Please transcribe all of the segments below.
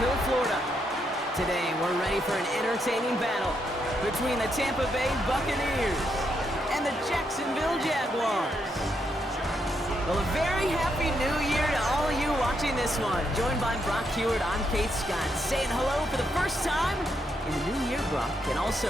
Jacksonville, Florida. Today, we're ready for an entertaining battle between the Tampa Bay Buccaneers and the Jacksonville Jaguars. Well, a very happy new year to all of you watching this one. Joined by Brock Hewitt, I'm Kate Scott, saying hello for the first time in the new year, Brock. And also,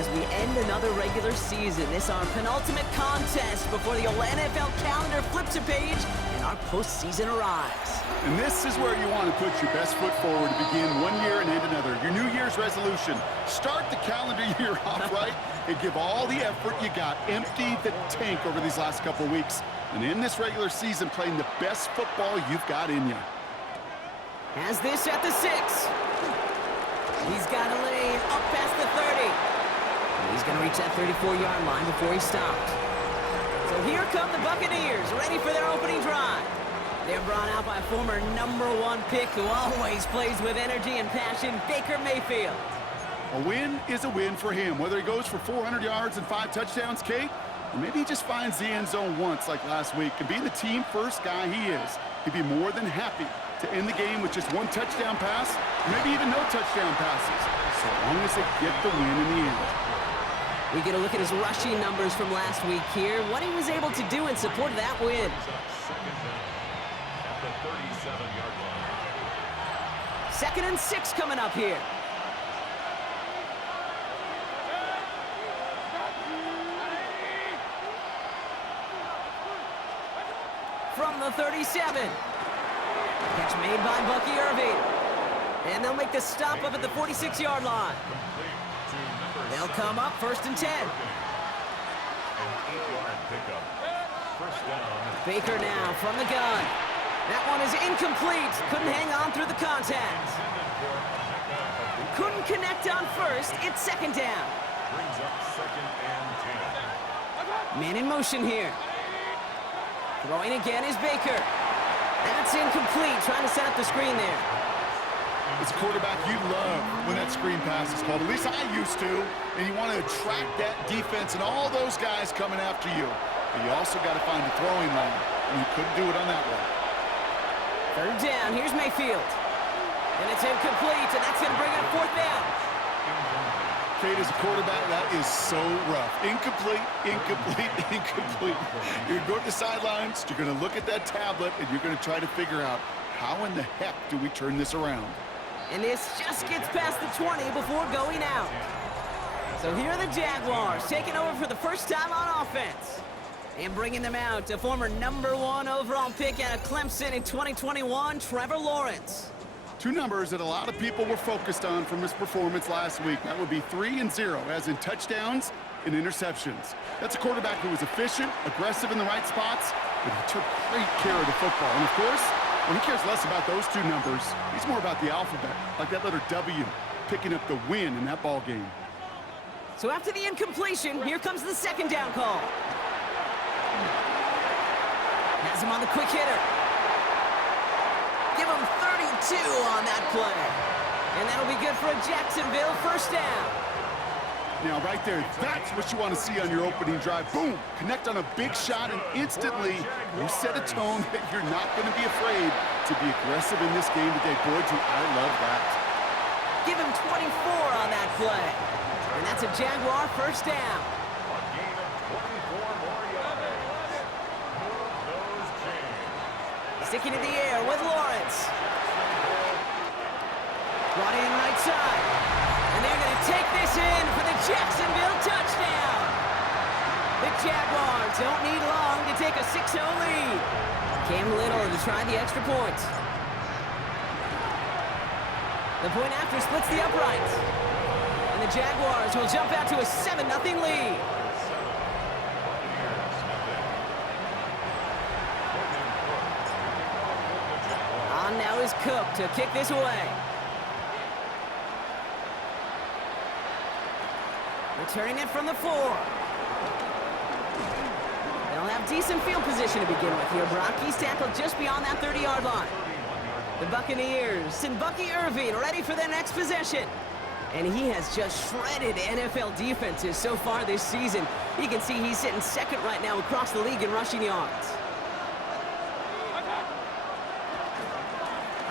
as we end another regular season, this is our penultimate contest before the old NFL calendar flips a page and our postseason arrives. And this is where you want to put your best foot forward to begin one year and end another. Your New Year's resolution. Start the calendar year off right and give all the effort you got. Empty the tank over these last couple weeks. And in this regular season, playing the best football you've got in you. Has this at the 6. He's got a lane up past the 30. And he's going to reach that 34-yard line before he stopped. So here come the Buccaneers, ready for their opening drive. They're brought out by a former #1 pick who always plays with energy and passion, Baker Mayfield. A win is a win for him, whether he goes for 400 yards and 5 touchdowns, Kate, or maybe he just finds the end zone once like last week. And being the team-first guy he is, he'd be more than happy to end the game with just 1 touchdown pass, or maybe even no touchdown passes, so long as they get the win in the end. We get a look at his rushing numbers from last week here, what he was able to do in support of that win. Second and 6 coming up here. From the 37. Catch made by Bucky Irving. And they'll make the stop up at the 46-yard line. They'll come up 1st and 10. Baker now from the gun. That one is incomplete. Couldn't hang on through the contact. Couldn't connect on 1st. It's 2nd down. Man in motion here. Throwing again is Baker. That's incomplete. Trying to set up the screen there. As a quarterback, you love when that screen pass is called. At least I used to. And you want to attract that defense and all those guys coming after you. But you also got to find the throwing lane. And you couldn't do it on that one. 3rd down, here's Mayfield. And it's incomplete, and that's going to bring up 4th down. Kate, as a quarterback, that is so rough. Incomplete, incomplete, incomplete. You're going to the sidelines, you're going to look at that tablet, and you're going to try to figure out how in the heck do we turn this around. And this just gets past the 20 before going out. So here are the Jaguars, taking over for the first time on offense. And bringing them out, a former #1 overall pick out of Clemson in 2021, Trevor Lawrence. 2 numbers that a lot of people were focused on from his performance last week. That would be 3 and 0, as in touchdowns and interceptions. That's a quarterback who was efficient, aggressive in the right spots, but he took great care of the football. And of course, well, he cares less about those 2 numbers. He's more about the alphabet, like that letter W, picking up the win in that ball game. So after the incompletion, here comes the 2nd down call. Has him on the quick hitter. Give him 32 on that play. And that'll be good for a Jacksonville 1st down. Now, right there, that's what you want to see on your opening drive. Boom! Connect on a big shot, and instantly you set a tone that you're not going to be afraid to be aggressive in this game today. Boy, do I love that. Give him 24 on that play. And that's a Jaguar 1st down. Sticking in the air with Lawrence. Brought in right side. And they're going to take this in for the Jacksonville touchdown. The Jaguars don't need long to take a 6-0 lead. Cam Little to try the extra point. The point after splits the uprights. And the Jaguars will jump out to a 7-0 lead. On now is Cook to kick this away. Returning it from the 4. They'll have decent field position to begin with here. Brock, he's tackled just beyond that 30-yard line. The Buccaneers and Bucky Irving ready for their next possession. And he has just shredded NFL defenses so far this season. You can see he's sitting 2nd right now across the league in rushing yards.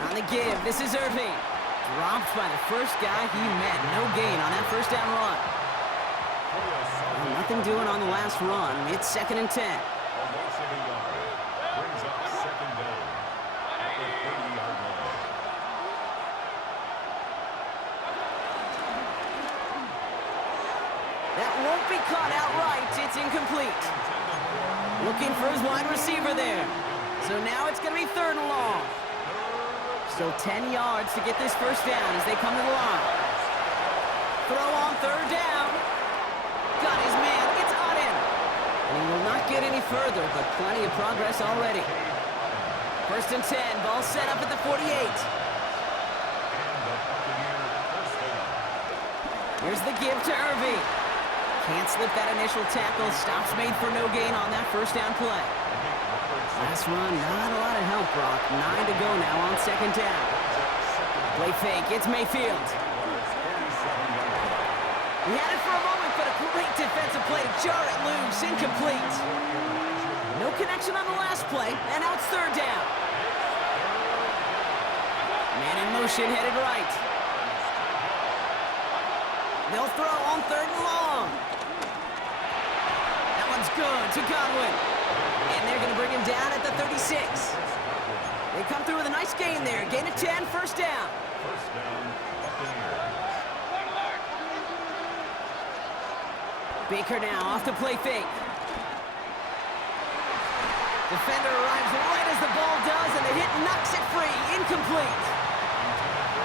On the give, this is Irving. Dropped by the first guy he met. No gain on that first down run. Well, nothing doing on the last run. It's 2nd and 10. That won't be caught outright. It's incomplete. Looking for his wide receiver there. So now it's going to be 3rd and long. Still 10 yards to get this first down as they come to the line. Throw on 3rd down. Got his man. It's on in. And he will not get any further, but plenty of progress already. 1st and 10. Ball set up at the 48. Here's the give to Irving. Can't slip that initial tackle. Stops made for no gain on that first down play. Last run, not a lot of help, Brock. 9 to go now on 2nd down. Play fake. It's Mayfield. He had it for a moment, but a great defensive play to jar it loose. Incomplete. No connection on the last play, and now it's 3rd down. Man in motion, headed right. They'll throw on 3rd and long. That one's good to Godwin. And they're going to bring him down at the 36. They come through with a nice gain there. Gain of 10, 1st down. Baker now off the play fake. Defender arrives right as the ball does, and the hit knocks it free. Incomplete.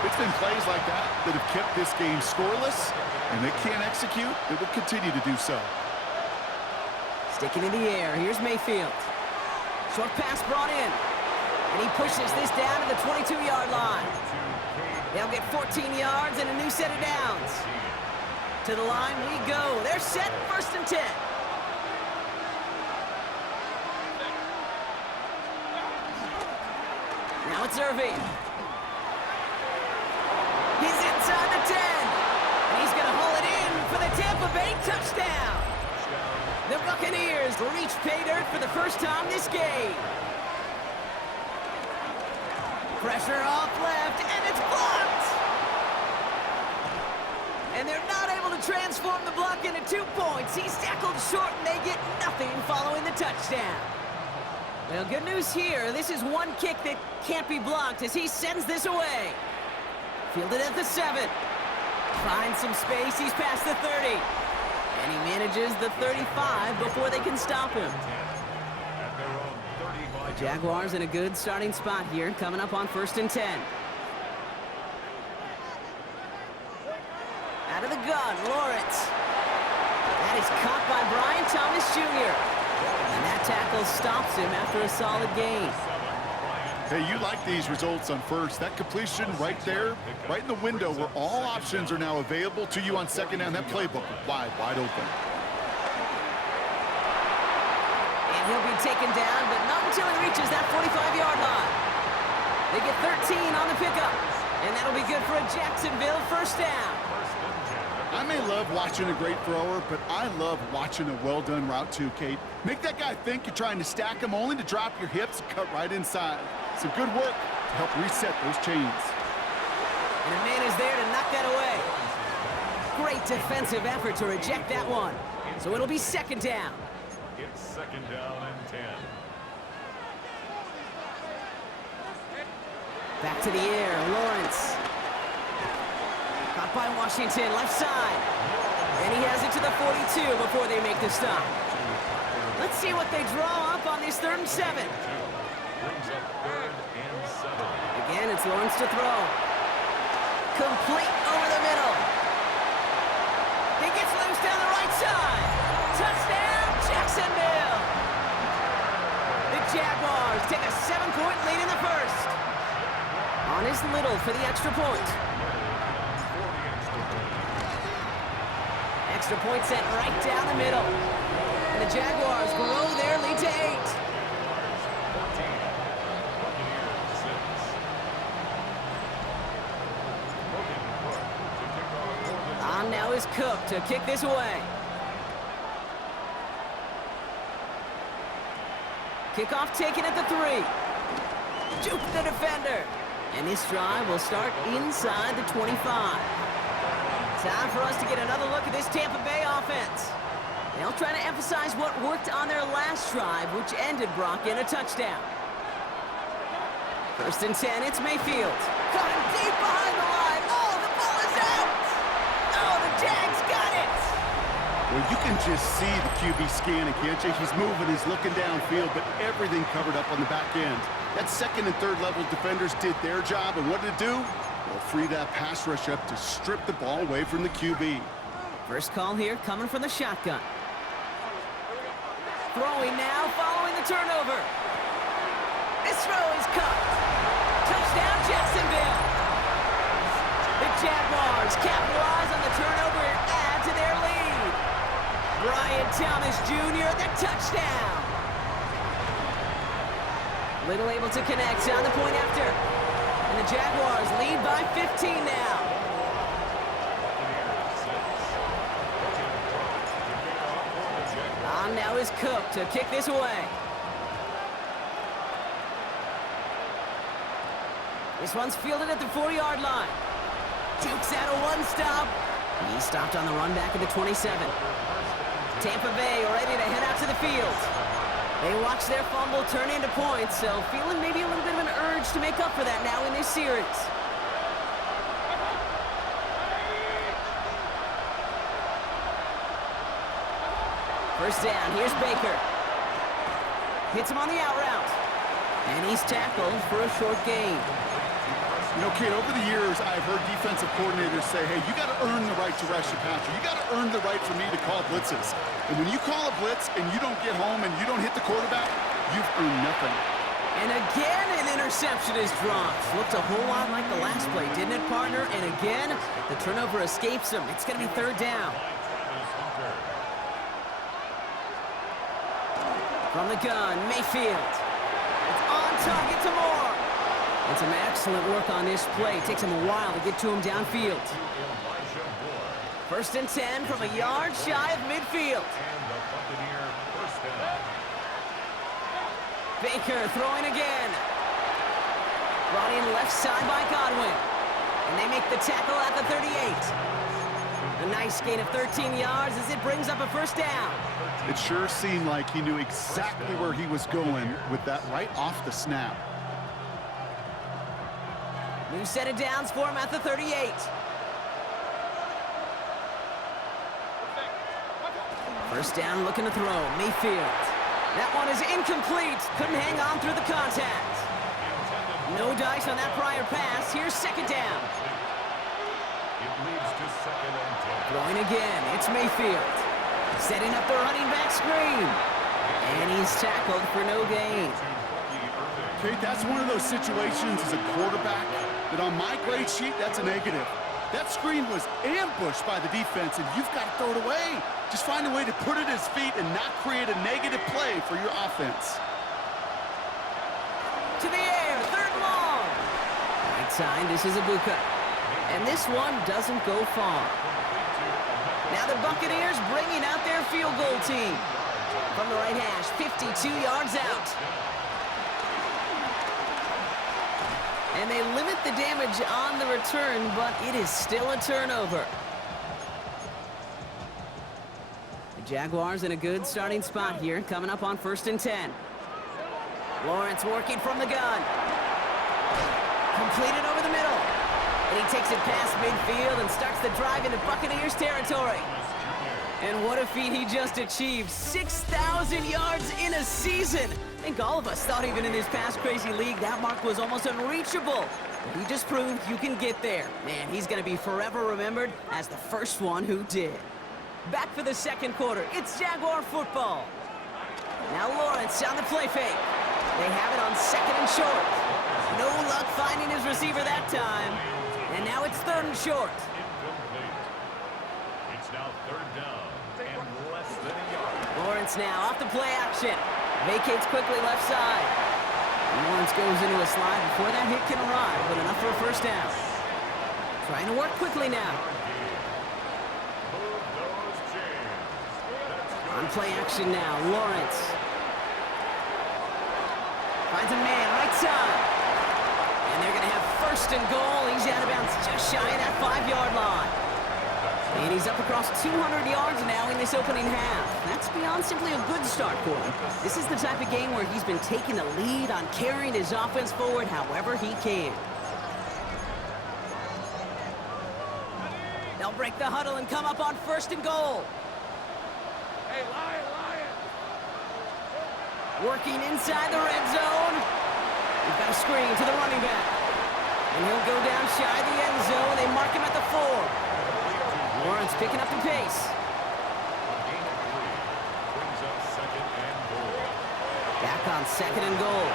It's been plays like that that have kept this game scoreless, and they can't execute. It will continue to do so. Sticking in the air. Here's Mayfield. Short pass brought in. And he pushes this down to the 22-yard line. They'll get 14 yards and a new set of downs. To the line we go. They're set. 1st and 10. Now it's Irving. He's inside the 10. And he's going to haul it in for the Tampa Bay touchdown. The Buccaneers reach pay dirt for the first time this game. Pressure off left, and it's blocked. And they're not able to transform the block into 2 points. He's tackled short, and they get nothing following the touchdown. Well, good news here. This is one kick that can't be blocked as he sends this away. Fielded at the 7. Finds some space. He's past the 30. And he manages the 35 before they can stop him. The Jaguars in a good starting spot here, coming up on 1st and 10. Out of the gun, Lawrence. That is caught by Brian Thomas Jr. And that tackle stops him after a solid gain. Hey, you like these results on 1st. That completion right there, right in the window where all options are now available to you on 2nd down. That playbook wide open. And he'll be taken down, but not until he reaches that 45-yard line. They get 13 on the pickup, and that'll be good for a Jacksonville 1st down. I may love watching a great thrower, but I love watching a well-done route too, Kate. Make that guy think you're trying to stack him only to drop your hips and cut right inside. Some good work to help reset those chains. And a man is there to knock that away. Great defensive effort to reject that one. So it'll be 2nd down. It's 2nd down and 10. Back to the air, Lawrence. Caught by Washington, left side. And he has it to the 42 before they make the stop. Let's see what they draw up on this 3rd and 7. Brings up 3rd and 7. Again, it's Lawrence to throw. Complete over the middle. He gets loose down the right side. Touchdown, Jacksonville. The Jaguars take a 7-point lead in the 1st. On is Little for the extra point. Extra point set right down the middle. And the Jaguars grow their lead to 8. On now is Cook to kick this away. Kickoff taken at the 3. Juke the defender. And this drive will start inside the 25. Time for us to get another look at this Tampa Bay offense. They'll try to emphasize what worked on their last drive, which ended, Brock, in a touchdown. 1st and 10, it's Mayfield. Caught him deep behind the line. Oh, the ball is out! Oh, the Jags got it! Well, you can just see the QB scanning, can't you? He's moving, he's looking downfield, but everything covered up on the back end. That 2nd and 3rd level defenders did their job, and what did it do? They'll free that pass rush up to strip the ball away from the QB. First call here coming from the shotgun. Throwing now, following the turnover. This throw is caught. Touchdown, Jacksonville. The Jaguars capitalize on the turnover and add to their lead. Brian Thomas Jr., the touchdown. Little able to connect on the point after. And the Jaguars lead by 15 now. On now is Cook to kick this away. This one's fielded at the 4-yard line. Jukes out a one-stop. He stopped on the run back at the 27. Tampa Bay ready to head out to the field. They watch their fumble turn into points, so feeling maybe a little bit of an urge to make up for that now in this series. First down, here's Baker. Hits him on the out route. And he's tackled for a short gain. You know, Kate, over the years, I've heard defensive coordinators say, hey, you got to earn the right to rush your passer. You got to earn the right for me to call blitzes. And when you call a blitz and you don't get home and you don't hit the quarterback, you've earned nothing. And again, an interception is dropped. Looked a whole lot like the last play, didn't it, partner? And again, the turnover escapes him. It's going to be 3rd down. From the gun, Mayfield. It's on target to Moore. And some excellent work on this play. Takes him a while to get to him downfield. 1st and 10 from a yard shy of midfield. Baker throwing again. Brought in left side by Godwin. And they make the tackle at the 38. A nice gain of 13 yards as it brings up a 1st down. It sure seemed like he knew exactly where he was going with that right off the snap. New set of downs for him at the 38. First down, looking to throw. Mayfield. That one is incomplete. Couldn't hang on through the contact. No dice on that prior pass. Here's 2nd down. It leads to 2nd and 10. Throwing again. It's Mayfield. Setting up the running back screen. And he's tackled for no gain. Kate, that's one of those situations as a quarterback that on my grade sheet, that's a negative. That screen was ambushed by the defense, and you've got to throw it away. Just find a way to put it at his feet and not create a negative play for your offense. To the air, 3rd and long. Right side, this is Ibuka. And this one doesn't go far. Now the Buccaneers bringing out their field goal team. From the right hash, 52 yards out. And they limit the damage on the return, but it is still a turnover. The Jaguars in a good starting spot here, coming up on 1st and 10. Lawrence working from the gun. Completed over the middle. And he takes it past midfield and starts the drive into Buccaneers territory. And what a feat he just achieved. 6,000 yards in a season. I think all of us thought even in this past crazy league that mark was almost unreachable. But he just proved you can get there. Man, he's going to be forever remembered as the first one who did. Back for the 2nd quarter. It's Jaguar football. Now Lawrence on the play fake. They have it on 2nd and short. No luck finding his receiver that time. And now it's 3rd and short. It's now 3rd down and less than a yard. Lawrence now off the play action. Vacates quickly left side. Lawrence goes into a slide before that hit can arrive, but enough for a 1st down. Trying to work quickly now. On play action now, Lawrence. Finds a man right side. And they're going to have First and goal. He's out of bounds just shy of that 5-yard line. And he's up across 200 yards now in this opening half. That's beyond simply a good start for him. This is the type of game where he's been taking the lead on carrying his offense forward however he can. They'll break the huddle and come up on first and goal. Hey, Lion! Working inside the red zone. We've got a screen to the running back. And he'll go down shy of the end zone. They mark him at the 4. Lawrence picking up the pace. Gain of 3 brings up second and goal. Back on second and goal.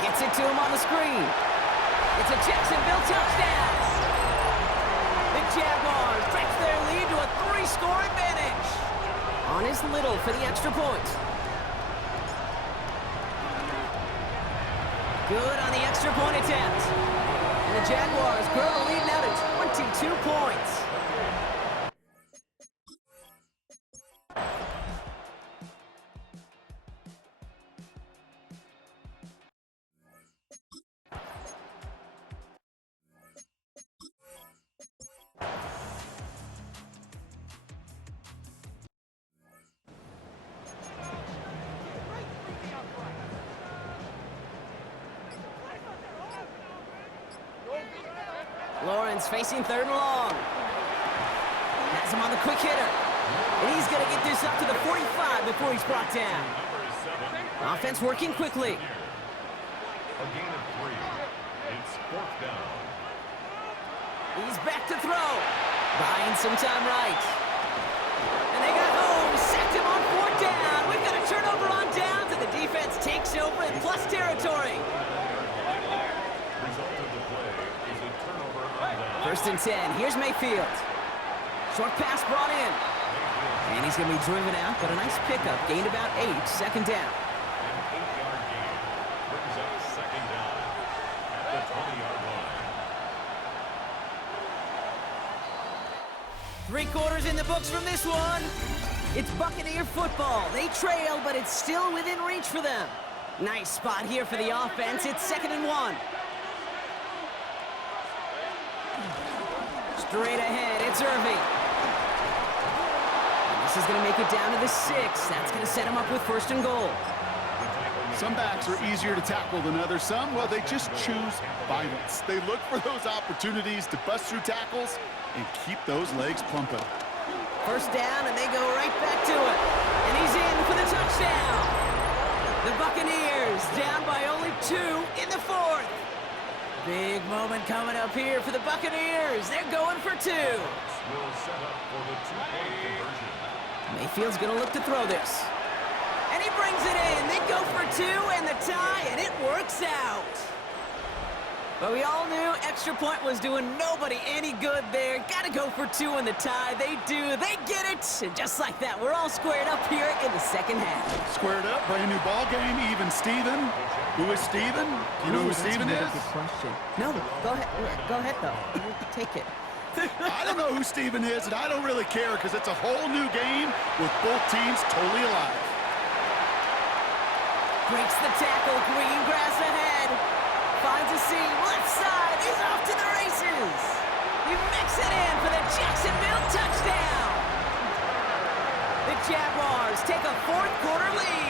Gets it to him on the screen. It's a Jacksonville touchdown. The Jaguars stretch their lead to a 3-score advantage. On his Little for the extra point. Good on the extra point attempt. And the Jaguars grow the lead now to 22 points. Lawrence facing third and long. Has him on the quick hitter. And he's going to get this up to the 45 before he's brought down. Offense working quickly. A gain of 3. It's 4th down. He's back to throw. Buying some time right. And they got home. Sacked him on 4th down. We've got a turnover on downs, and the defense takes over in plus territory. Result of the play is a turnover on down. First and 10. Here's Mayfield. Short pass brought in. And he's going to be driven out, but a nice pickup. Gained about 8. Second down. An 8-yard gain brings up second down at the 20-yard line. 3 quarters in the books from this one. It's Buccaneer football. They trail, but it's still within reach for them. Nice spot here for the offense. It's 2nd and 1. Straight ahead, it's Irving. And this is going to make it down to the 6. That's going to set him up with 1st and goal. Some backs are easier to tackle than others. Some, well, they just choose violence. They look for those opportunities to bust through tackles and keep those legs pumping. First down, and they go right back to it. And he's in for the touchdown. The Buccaneers down by only 2 in the 4th. Big moment coming up here for the Buccaneers. They're going for 2. Will set up for the 2-point conversion. Mayfield's going to look to throw this. And he brings it in. They go for 2 and the tie, and it works out. But we all knew extra point was doing nobody any good there. Got to go for 2 in the tie. They do. They get it. And just like that, we're all squared up here in the second half. Squared up, brand new ball game, even Steven. Who is Steven? You know who Steven is? Good question. No, go ahead. Go ahead, though. Take it. I don't know who Steven is, and I don't really care because it's a whole new game with both teams totally alive. Breaks the tackle. Green grass ahead. Finds a seam. Left side. He's off to the races. He mix it in for the Jacksonville touchdown. The Jaguars take a 4th quarter lead.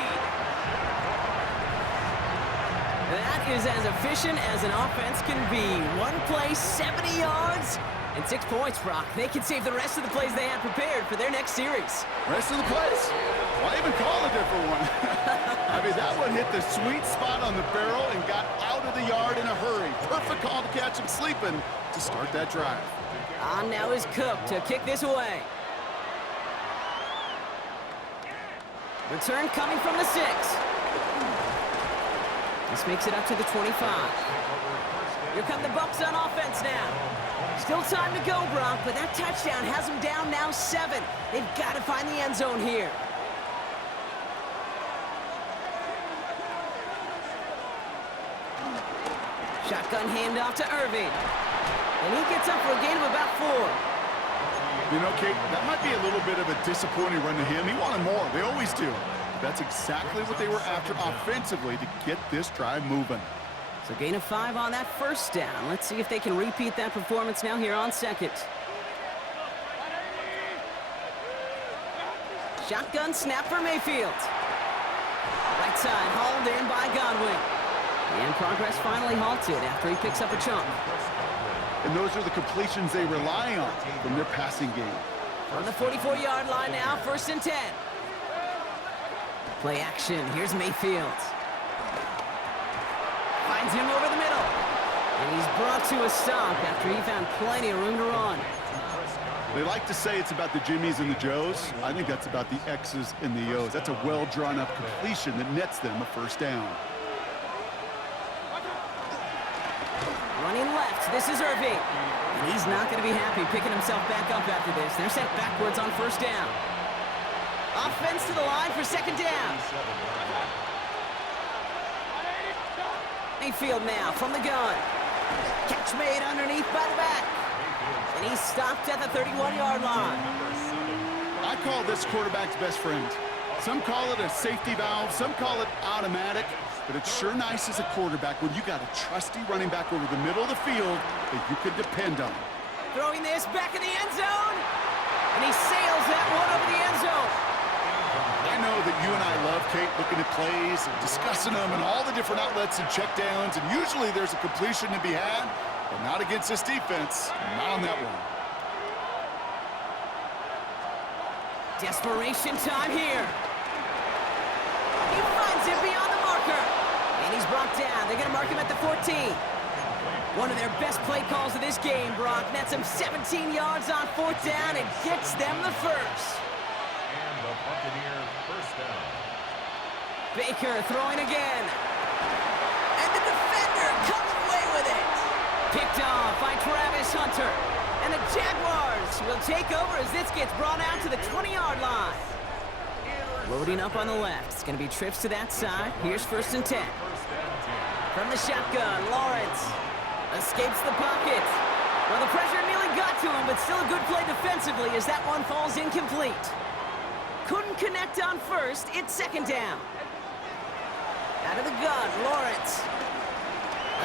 That is as efficient as an offense can be. One play, 70 yards, and 6 points, Brock. They can save the rest of the plays they had prepared for their next series. Rest of the plays? Why even call a different one? I mean, that one hit the sweet spot on the barrel and got out of the yard in a hurry. Perfect call to catch him sleeping to start that drive. On now is Cook to kick this away. Return coming from the 6. This makes it up to the 25. Here come the Bucs on offense now. Still time to go, Brock, but that touchdown has them down now 7. They've got to find the end zone here. Shotgun handoff to Irving. And he gets up for a gain of about 4. You know, Kate, that might be a little bit of a disappointing run to him. He wanted more. They always do. That's exactly what they were after offensively to get this drive moving. So gain of 5 on that first down. Let's see if they can repeat that performance now here on second. Shotgun snap for Mayfield. Right side hauled in by Godwin. And progress finally halted after he picks up a chunk. And those are the completions they rely on from their passing game. On the 44-yard line now, 1st and 10. Play action. Here's Mayfield. Finds him over the middle. And he's brought to a stop after he found plenty of room to run. They like to say it's about the Jimmies and the Joes. I think that's about the X's and the O's. That's a well-drawn-up completion that nets them a first down. Running left, this is Irving. And he's not going to be happy picking himself back up after this. They're sent backwards on 1st down. Offense to the line for 2nd down. Mayfield now from the gun. Catch made underneath by the back. And he's stopped at the 31-yard line. I call this quarterback's best friend. Some call it a safety valve, some call it automatic, but it's sure nice as a quarterback when you got a trusty running back over the middle of the field that you could depend on. Throwing this back in the end zone. And he sails that one over the end zone. I know that you and I love, Kate, looking at plays and discussing them and all the different outlets and checkdowns, and usually there's a completion to be had, but not against this defense, not on that one. Desperation time here. He finds him beyond the marker. And he's brought down. They're going to mark him at the 14. One of their best play calls of this game, Brock. Nets him 17 yards on 4th down and gets them the first. And the Buccaneer first down. Baker throwing again. And the defender comes away with it. Picked off by Travis Hunter. And the Jaguars will take over as this gets brought out to the 20-yard line. Loading up on the left. It's going to be trips to that side. Here's 1st and 10. From the shotgun, Lawrence escapes the pocket. Well, the pressure nearly got to him, but still a good play defensively as that one falls incomplete. Couldn't connect on 1st. It's 2nd down. Out of the gun, Lawrence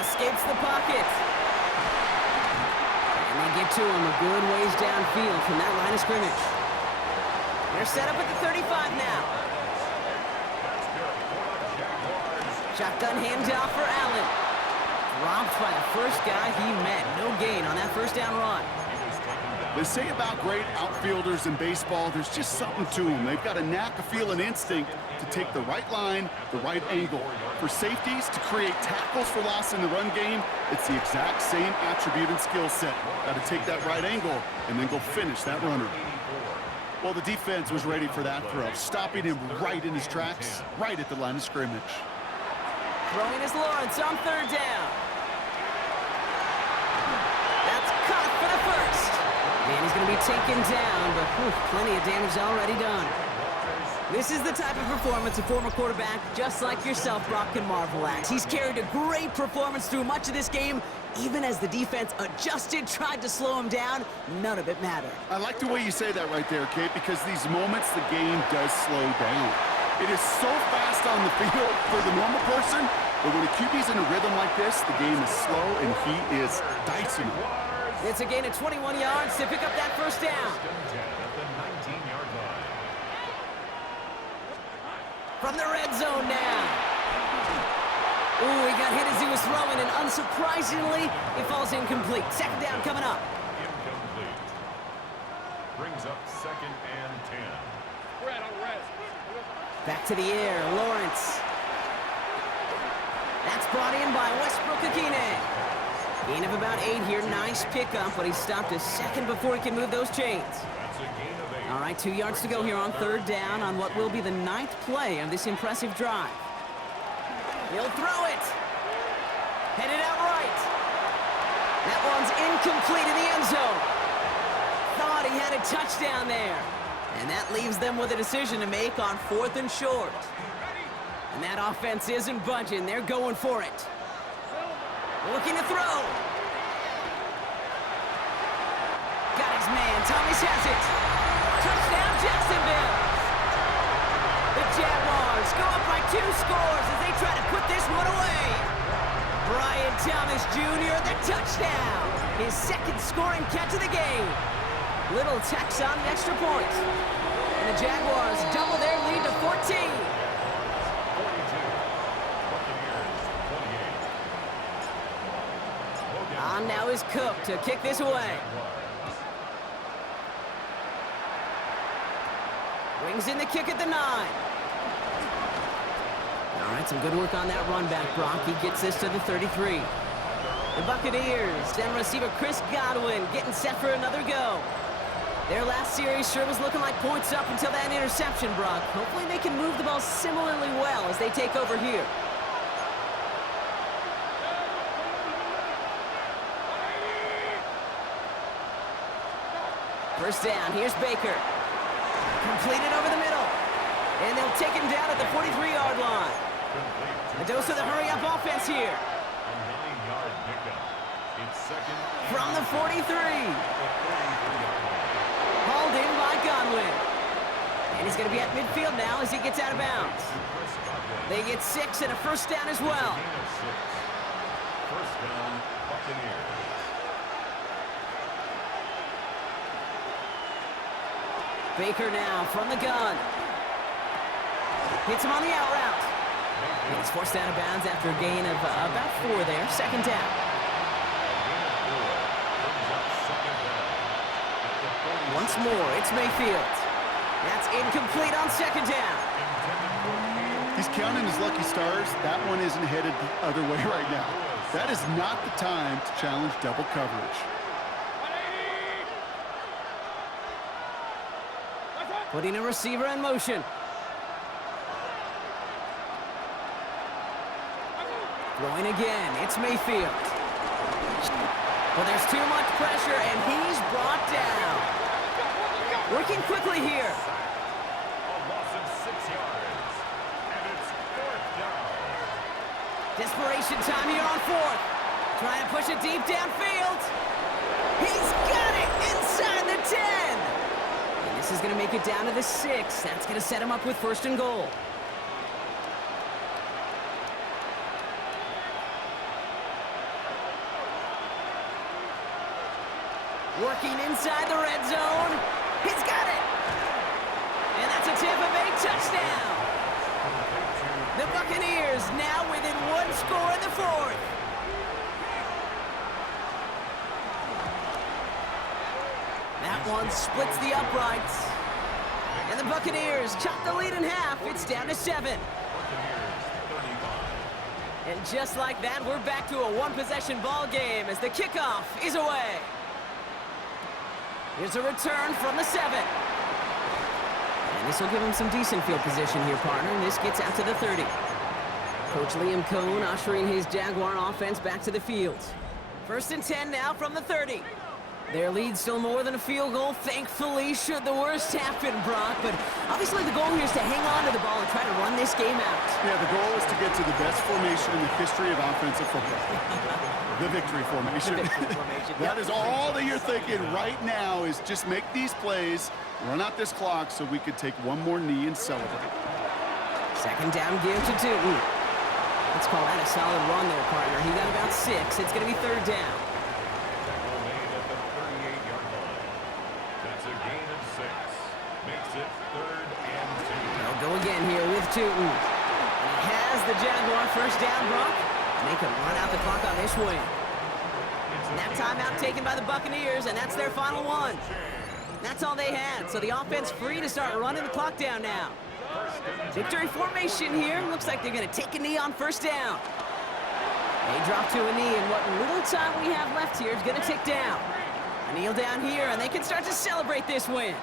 escapes the pocket. And they get to him a good ways downfield from that line of scrimmage. They're set up at the 35 now. Shotgun handoff for Allen. Dropped by the first guy he met. No gain on that 1st down run. They say about great outfielders in baseball, there's just something to them. They've got a knack, a feel, an instinct to take the right line, the right angle. For safeties, to create tackles for loss in the run game, it's the exact same attribute and skill set. Got to take that right angle and then go finish that runner. Well, the defense was ready for that throw, stopping him right in his tracks, right at the line of scrimmage. Throwing is Lawrence on 3rd down. That's caught for the first. And he's going to be taken down, but plenty of damage already done. This is the type of performance a former quarterback just like yourself, Brock, can marvel at. He's carried a great performance through much of this game. Even as the defense adjusted, tried to slow him down, none of it mattered. I like the way you say that right there, Kate, because these moments the game does slow down. It is so fast on the field for the normal person, but when a QB's in a rhythm like this, the game is slow and he is dicing it. It's a gain of 21 yards to pick up that 1st down. At the 19-yard line. From the red zone now. Ooh, he got hit as he was throwing, and unsurprisingly, it falls incomplete. 2nd down coming up. Incomplete. Brings up 2nd and 10. Back to the air, Lawrence. That's brought in by Westbrook-Akine. Gain of about 8 here. Nice pickup, but he stopped a second before he can move those chains. That's a gain of 8. All right, 2 yards to go here on 3rd down on what will be the 9th play of this impressive drive. He'll throw it. Headed out right. That one's incomplete in the end zone. Thought he had a touchdown there. And that leaves them with a decision to make on 4th and short. And that offense isn't budging. They're going for it. Looking to throw. Got his man. Thomas has it. Touchdown, Jacksonville. The Jaguars go up by 2 scores as they try to put this one away. Brian Thomas Jr., the touchdown! His second scoring catch of the game. Little tax on the extra point. And the Jaguars double their lead to 14. On now is Cook to kick this away. Brings in the kick at the 9. All right, some good work on that run back, Brock. He gets this to the 33. The Buccaneers, then receiver Chris Godwin getting set for another go. Their last series sure was looking like points up until that interception, Brock. Hopefully they can move the ball similarly well as they take over here. First down, here's Baker. Completed over the middle. And they'll take him down at the 43-yard line. A dose of the hurry-up offense here. A 9-yard pickup. It's second From the 43. Hauled in by Godwin. And he's going to be at midfield now as he gets out of bounds. They get 6 and a first down as well. First down, Buccaneers. Baker now from the gun. Hits him on the out route. And he's forced out of bounds after a gain of about 4 there. Second down. Once more, it's Mayfield. That's incomplete on second down. He's counting his lucky stars. That one isn't headed the other way right now. That is not the time to challenge double coverage. Putting a receiver in motion. Throwing again, it's Mayfield. But there's too much pressure, and he's brought down. Working quickly here. A loss of 6 yards. And it's fourth down. Desperation time here on fourth. Trying to push it deep downfield. He's got it inside the 10. And this is going to make it down to the 6. That's going to set him up with first and goal. Working inside the red zone. He's got it. And that's a Tampa Bay touchdown. The Buccaneers now within 1 score in the fourth. That one splits the uprights. And the Buccaneers chop the lead in half. It's down to 7. And just like that, we're back to a one-possession ball game as the kickoff is away. Here's a return from the 7. And this will give him some decent field position here, partner. And this gets out to the 30. Coach Liam Cohn ushering his Jaguar offense back to the field. First and 10 now from the 30. Their lead still more than a field goal, thankfully, should the worst happen, Brock. But obviously the goal here is to hang on to the ball and try to run this game out. Yeah, the goal is to get to the best formation in the history of offensive football. The victory formation. The victory formation. That is all that you're thinking right now is just make these plays, run out this clock so we could take one more knee and celebrate. Second down give to Tootin. Let's call that a solid run there, partner. He got about 6. It's going to be third down. Tackle made at the 38-yard line. That's a gain of 6. Makes it third and 2. They'll go again here with Tootin. And he has the Jaguar first down, Brock. And they can run out the clock on this win. And that timeout taken by the Buccaneers, and that's their final one. That's all they had, so the offense free to start running the clock down now. Victory formation here. Looks like they're going to take a knee on first down. They drop to a knee, and what little time we have left here is going to tick down. A kneel down here, and they can start to celebrate this win.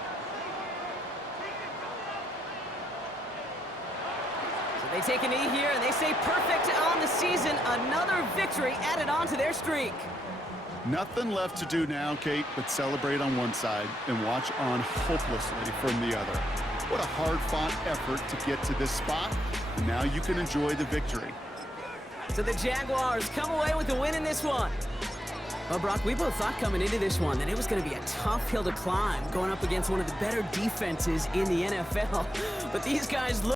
So they take a knee here, and they stay perfect on the season. Another victory added on to their streak. Nothing left to do now, Kate, but celebrate on one side and watch on hopelessly from the other. What a hard-fought effort to get to this spot, and now you can enjoy the victory. So the Jaguars come away with the win in this one. Well, Brock, we both thought coming into this one that it was going to be a tough hill to climb, going up against one of the better defenses in the NFL. But these guys look